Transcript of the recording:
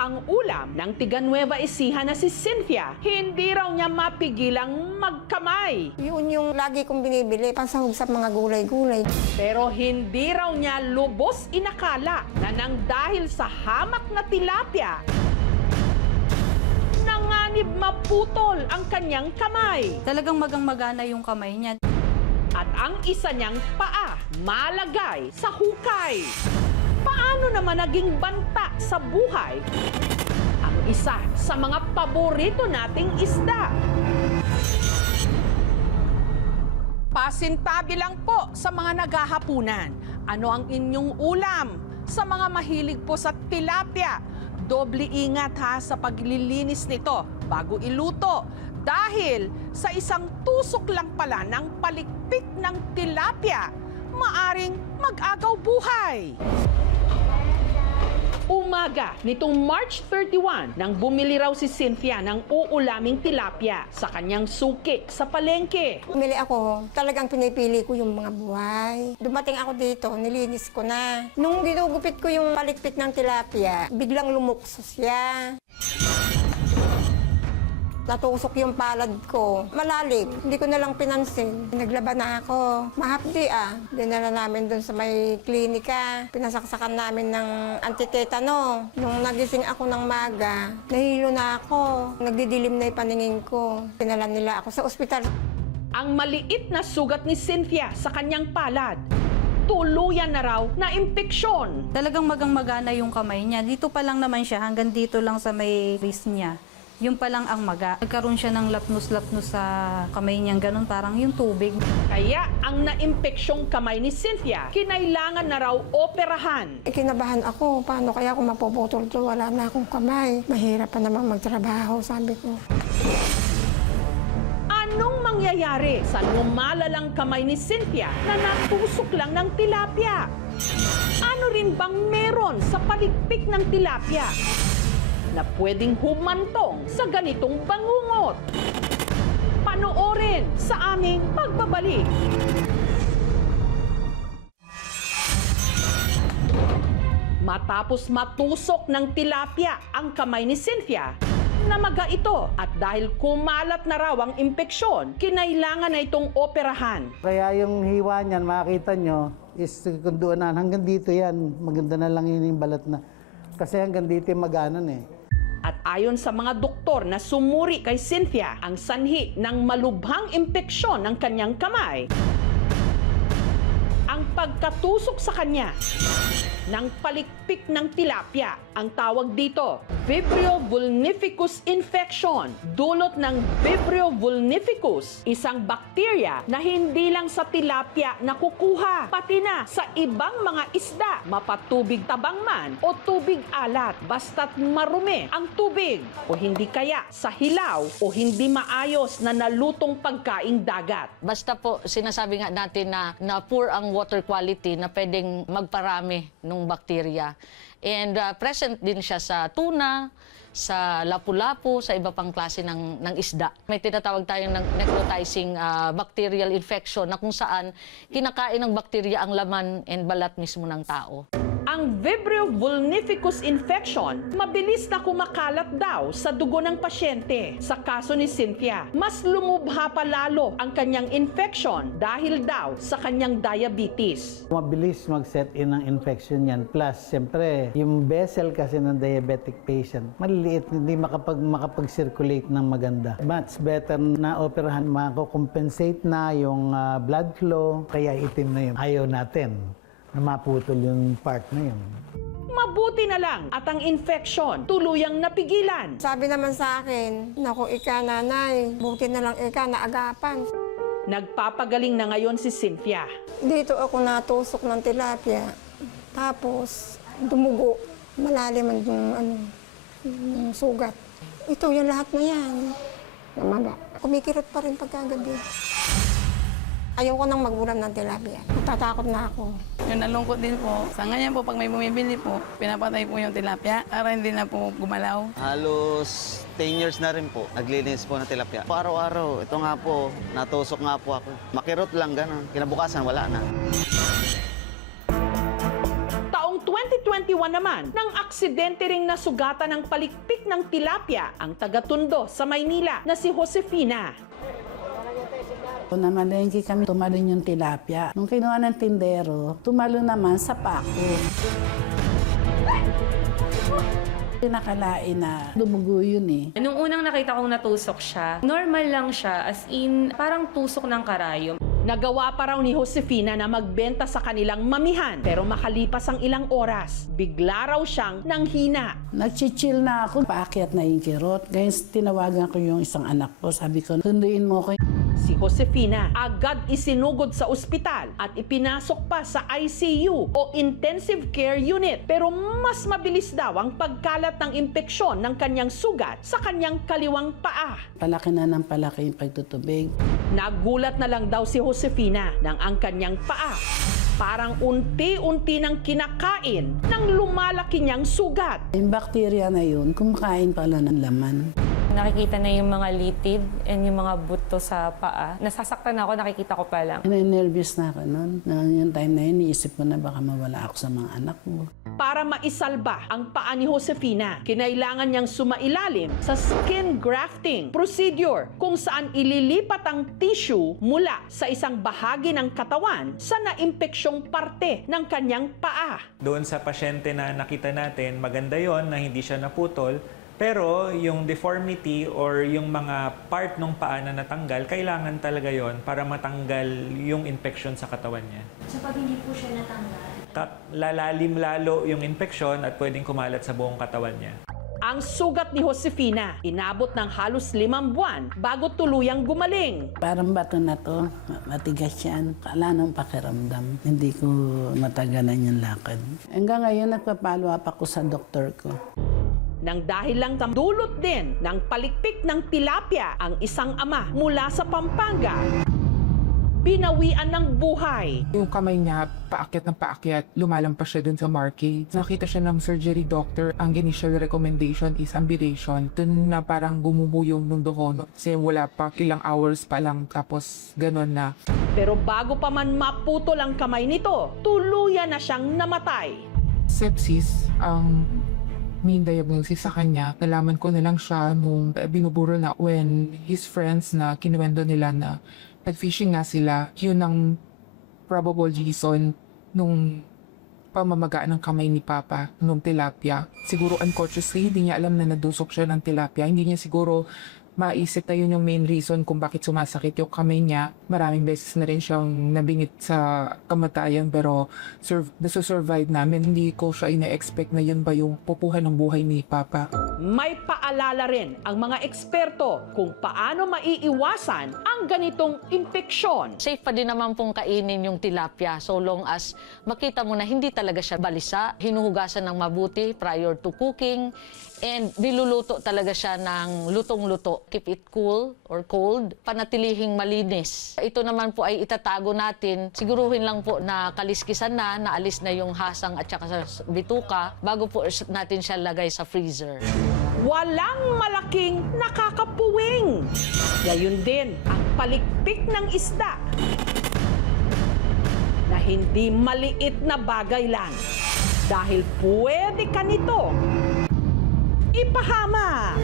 ang ulam ng tiga Nueva Ecija na si Cynthia. Hindi raw niya mapigilang magkamay. Yun yung lagi kong binibili, pansahog sa mga gulay-gulay. Pero hindi raw niya lubos inakala na nang dahil sa hamak na tilapia, nanganib maputol ang kanyang kamay. Talagang magang-magana yung kamay niya. At ang isa niyang paa malagay sa hukay. Paano naman naging banta sa buhay ang isa sa mga paborito nating isda? Pasintabi lang po sa mga naghahapunan. Ano ang inyong ulam? Sa mga mahilig po sa tilapia, doble ingat ha sa paglilinis nito bago iluto. Dahil sa isang tusok lang pala ng palikpik ng tilapia, maaring mag-agaw buhay. Umaga nitong March 31 nang bumili raw si Cynthia ng uulaming tilapia sa kanyang suki sa palengke. Bumili ako, talagang pinipili ko yung mga buhay. Dumating ako dito, nilinis ko na. Nung ginugupit ko yung palikpik ng tilapia, biglang lumukso siya. Natusok yung palad ko. Malalim. Hindi ko na lang pinansin. Naglaba na ako. Mahapdi Dinala namin doon sa may klinika. Pinasaksakan namin ng antitetano. Nung nagising ako ng maga, nahilo na ako. Nagdidilim na yung paningin ko. Pinala nila ako sa ospital. Ang maliit na sugat ni Cynthia sa kanyang palad, tuluyan na raw na impeksyon. Talagang magang-magana yung kamay niya. Dito pa lang naman siya, hanggang dito lang sa may wrist niya. Yung pa lang ang maga. Nagkaroon siya ng lapnos-lapnos sa kamay niyang ganun, parang yung tubig. Kaya ang naimpeksyon kamay ni Cynthia, kinailangan na raw operahan. Kinabahan ako. Paano kaya kung mapuputol to? Wala na akong kamay. Mahirap pa naman magtrabaho, sabi ko. Anong mangyayari sa lumalalang kamay ni Cynthia na natusok lang ng tilapia? Ano rin bang meron sa palikpik ng tilapia na pwedeng humantong sa ganitong bangungot? Panoorin sa aming pagbabalik. Matapos matusok ng tilapia ang kamay ni Cynthia, namaga ito at dahil kumalat na raw ang impeksyon, kinailangan na itong operahan. Kaya yung hiwa niyan, makikita nyo, is kung doon hanggang dito yan, maganda na lang yun yung balat na. Kasi hanggang dito yung maganon eh. At ayon sa mga doktor na sumuri kay Cynthia, ang sanhi ng malubhang impeksyon ng kanyang kamay, ang pagkatusok sa kanya ng palikpik ng tilapia. Ang tawag dito, Vibrio vulnificus infection. Dulot ng Vibrio vulnificus, isang bakterya na hindi lang sa tilapia nakukuha, pati na sa ibang mga isda, mapatubig tabang man o tubig alat, basta't marumi ang tubig o hindi kaya sa hilaw o hindi maayos na nalutong pagkaing dagat. Basta po, sinasabi nga natin na poor ang water quality na pwedeng magparami ng bakterya. And present din siya sa tuna, sa lapu-lapu, sa iba pang klase ng isda. May tinatawag tayong necrotizing bacterial infection na kung saan kinakain ng bakterya ang laman and balat mismo ng tao. Ang Vibrio vulnificus infection, mabilis na kumakalat daw sa dugo ng pasyente. Sa kaso ni Cynthia, mas lumubha pa lalo ang kanyang infection dahil daw sa kanyang diabetes. Mabilis mag-set in ng infection yan. Plus, siyempre, yung vessel kasi ng diabetic patient, maliliit, hindi makapag-circulate ng maganda. Much better na operahan, mako-compensate na yung blood flow, kaya itim na yun. Ayaw natin na maputol yung part na yun. Mabuti na lang at ang infection tuluyang napigilan. Sabi naman sa akin, naku ika nanay, buti na lang ika naagapan. Nagpapagaling na ngayon si Cynthia. Dito ako natusok ng tilapia. Tapos, dumugo. Malalim yung sugat. Ito, yung lahat na yan. Namaga. Kumikirot pa rin pagkagabi. Ayoko nang magulam ng tilapia. Natatakot na ako. Yung nalungkot din po. Sa ngayon po, pag may bumibili po, pinapatay po yung tilapia para hindi na po gumalaw. Halos 10 years na rin po, naglilinis po ng tilapia. Araw-araw, ito nga po, natusok nga po ako. Makirot lang, gano'n. Kinabukasan, wala na. Taong 2021 naman, nang aksidente ring nasugatan ng palikpik ng tilapia ang taga-Tondo sa Maynila na si Josefina. Namalengke kami, tumalon yung tilapia. Nung kinuha ng tindero, tumalon naman sa pako. Nakalain na dumugo yun eh. Nung unang nakita kong natusok siya, normal lang siya, as in parang tusok ng karayom. Nagawa pa raw ni Josefina na magbenta sa kanilang mamihan, pero makalipas ang ilang oras, bigla raw siyang nanghina. Nagchichill na ako, paakyat na yung kirot. Ngayon tinawagan ko yung isang anak ko, sabi ko, sunduin mo ko. Si Josefina agad isinugod sa ospital at ipinasok pa sa ICU o Intensive Care Unit. Pero mas mabilis daw ang pagkalat ng impeksyon ng kanyang sugat sa kanyang kaliwang paa. Palaki na ng palaki yung pagtutubig. Nagulat na lang daw si Josefina nang ang kanyang paa parang unti-unti nang kinakain ng lumalaki niyang sugat. Yung bakterya na yun, kumakain pala ng laman. Nakikita na yung mga litid and yung mga buto sa paa. Nasasaktan ako, nakikita ko pa lang. Nervous na ako noon. Yung time na yun, iisip ko na baka mawala ako sa mga anak ko. Para maisalba ang paa ni Josefina, kinailangan niyang sumailalim sa skin grafting procedure kung saan ililipat ang tissue mula sa isang bahagi ng katawan sa naimpeksyong parte ng kanyang paa. Doon sa pasyente na nakita natin, maganda yon na hindi siya naputol. Pero yung deformity or yung mga part ng paa na natanggal, kailangan talaga yon para matanggal yung infection sa katawan niya. So pag hindi po siya natanggal? Lalalim lalo yung infection at pwedeng kumalat sa buong katawan niya. Ang sugat ni Josefina, inabot ng halos 5 buwan bago tuluyang gumaling. Parang bato na to, matigas yan. Wala nang pakiramdam. Hindi ko matagalan yung lakad. Hanggang ngayon, nagpapalo up ako sa doktor ko. Nang dahil lang sa dulot din ng palikpik ng tilapia ang isang ama mula sa Pampanga, binawian ng buhay. Yung kamay niya, paakyat ng paakyat, lumalampas siya dun sa marquee. Nakita siya ng surgery doctor. Ang initial recommendation is ambulation. Dun na parang gumubo yung mundo ko. Kasi wala pa, ilang hours pa lang, tapos ganun na. Pero bago pa man maputol ang kamay nito, tuluyan na siyang namatay. Sepsis, ang main diagnosis sa kanya. Nalaman ko na lang siya nung binuburo na when his friends na kinuwento nila na nag-fishing nga sila, yun ang probable reason nung pamamaga ng kamay ni Papa nung tilapia. Siguro unconsciously, hindi niya alam na nadusok siya ng tilapia. Hindi niya siguro maisip na yun yung main reason kung bakit sumasakit yung kamay niya. Maraming beses na rin siyang nabingit sa kamatayan pero nasusurvive namin. Hindi ko siya ina-expect na yun ba yung pupuhan ng buhay ni Papa. May paalala rin ang mga eksperto kung paano maiiwasan ang ganitong impeksyon. Safe pa din naman pong kainin yung tilapia so long as makita mo na hindi talaga siya balisa, hinuhugasan ng mabuti prior to cooking, and niluluto talaga siya ng lutong-luto. Keep it cool or cold, panatilihing malinis. Ito naman po ay itatago natin. Siguruhin lang po na kaliskisan na, naalis na yung hasang at saka sa bituka bago po natin siya lagay sa freezer. Walang malaking nakakapuwing. Gayon din ang palikpik ng isda na hindi maliit na bagay lang dahil pwede ka nito ipahama.